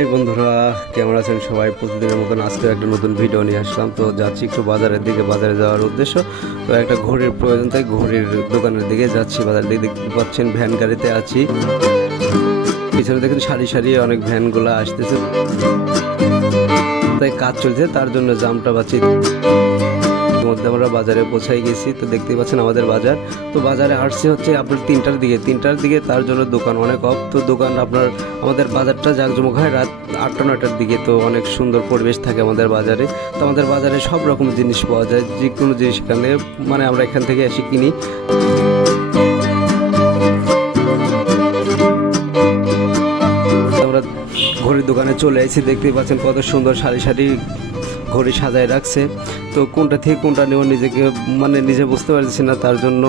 High বন্ধুরা, কেমন আছেন সবাই? প্রতিদিনের মতন আজকে একটা নতুন ভিডিও নিয়ে আসলাম। তো যাচ্ছি একটু বাজারের দিকে, বাজারে যাওয়ার উদ্দেশ্য। তো একটা ঘড়ির প্রয়োজন তাই ঘড়ির দোকানের দিকে যাচ্ছি বাজার দিকে দেখতে পাচ্ছেন ভ্যান গাড়িতে আছি। পিছনে দেখেন সারি সারি অনেক ভ্যানগুলো আসতেছে। তাই কাজ চলছে, তার জন্য জামটা বাঁচি মধ্যে আমরা বাজারে পৌঁছাই গেছি, তো দেখতেই পাচ্ছেন আমাদের বাজার। তো বাজারে আসছে হচ্ছে আপনার তিনটার দিকে। তিনটার দিকে তার জন্য দোকান অনেক অফ তো দোকান আপনার, আমাদের বাজারটা জাঁকজমক হয় রাত আটটা, নয়টার দিকে, তো অনেক সুন্দর পরিবেশ থাকে আমাদের বাজারে। তো আমাদের বাজারে সব রকম জিনিস পাওয়া যায় যে কোনো জিনিস এখানে মানে আমরা এখান থেকে এসে কিনি। আমরা ঘড়ির দোকানে চলে এসেছি, দেখতেই পাচ্ছেন কত সুন্দর সারি সারি ঘড়ি সাজায় রাখছে। তো কোনটা থেকে কোনটা নেওয়া নিজেকে মানে নিজে বুঝতে পারছি না, তার জন্য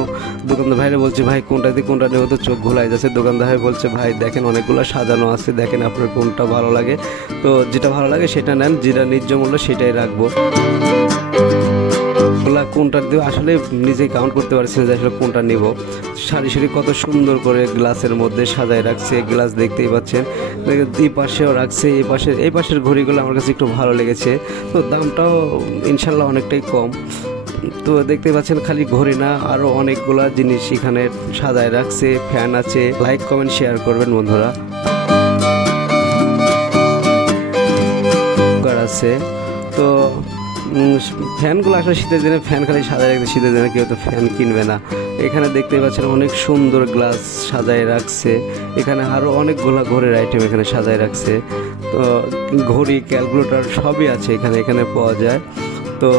দোকানদার ভাইরা বলছে, ভাই, কোনটা দিয়ে কোনটা নেওয়া তো চোখ ঘোলাই যাচ্ছে। দোকানদার ভাই বলছে, ভাই, দেখেন অনেকগুলো সাজানো আছে, দেখেন আপনার কোনটা ভালো লাগে। তো যেটা ভালো লাগে সেটা নেন, যেটা ন্যায্য মূল্য সেটাই রাখব। কোনটা দেবো? আসলে নিজেই কাউন্ট করতে পারছি না যে আসলে কোনটা নিব। সারি সারি কত সুন্দর করে গ্লাসের মধ্যে সাজায় রাখছে, গ্লাস দেখতেই পাচ্ছেন। এই পাশেও রাখছে, এই পাশের এই পাশের ঘড়িগুলো আমার কাছে একটু ভালো লেগেছে। তো দামটাও ইনশাল্লাহ অনেকটাই কম। তো দেখতে পাচ্ছেন, খালি ঘড়ি না আরও অনেকগুলা জিনিস এখানে সাজায় রাখছে ফ্যান আছে। লাইক কমেন্ট শেয়ার করবেন বন্ধুরা। আছে। তো ফ্যানগুলো আসলে শীতের দিনে ফ্যান খালি সাজায় রাখতে, শীতের দিনে কেউ তো ফ্যান কিনবে না। এখানে দেখতে পাচ্ছেন অনেক সুন্দর গ্লাস সাজায় রাখছে। এখানে আরও অনেকগুলো ঘরের আইটেম এখানে সাজায় রাখছে। তো ঘড়ি ক্যালকুলেটর সবই আছে এখানে এখানে পাওয়া যায়। তো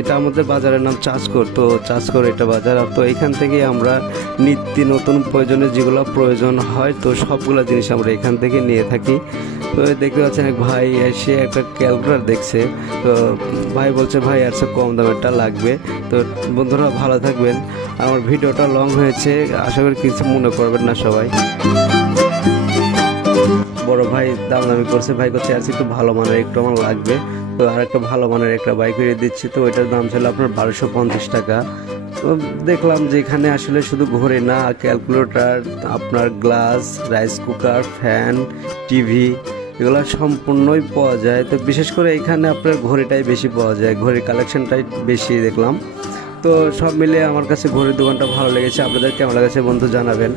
এটা আমাদের বাজারের নাম চাষকর। তো চাষকর এটা বাজার। তো এখান থেকে আমরা নিত্য নতুন প্রয়োজনে যেগুলো প্রয়োজন হয়, তো সবগুলো জিনিস আমরা এখান থেকে নিয়ে থাকি। তো দেখতে পাচ্ছেন এক ভাই এসে একটা ক্যালকুলেটর দেখছে। তো ভাই বলছে, ভাই, আর সে কম দামেরটা লাগবে। তো বন্ধুরা, ভালো থাকবেন। আমার ভিডিওটা লং হয়েছে। আশা করি কিছু মনে করবেন না সবাই। বড় ভাই দাম দামি করছে, ভাই করছে আর একটু ভালো মানের, একটু আমার লাগবে। তো আর একটা ভালো মানের একটা বাইক কিনে দিচ্ছি, তো ওইটার দাম ছিল আপনার বারোশো পঞ্চাশ টাকা। তো দেখলাম যে এখানে আসলে শুধু ঘড়ি না ক্যালকুলেটর আপনার glass rice cooker fan TV এগুলো সম্পূর্ণই পাওয়া যায়। তো বিশেষ করে এখানে আপনার ঘড়িটাই বেশি পাওয়া যায়, ঘড়ির কালেকশনটাই বেশি দেখলাম। তো সব মিলে আমার কাছে ঘড়ির দোকানটা ভালো লেগেছে। আপনাদের কেমন লেগেছে বন্ধু জানাবেন।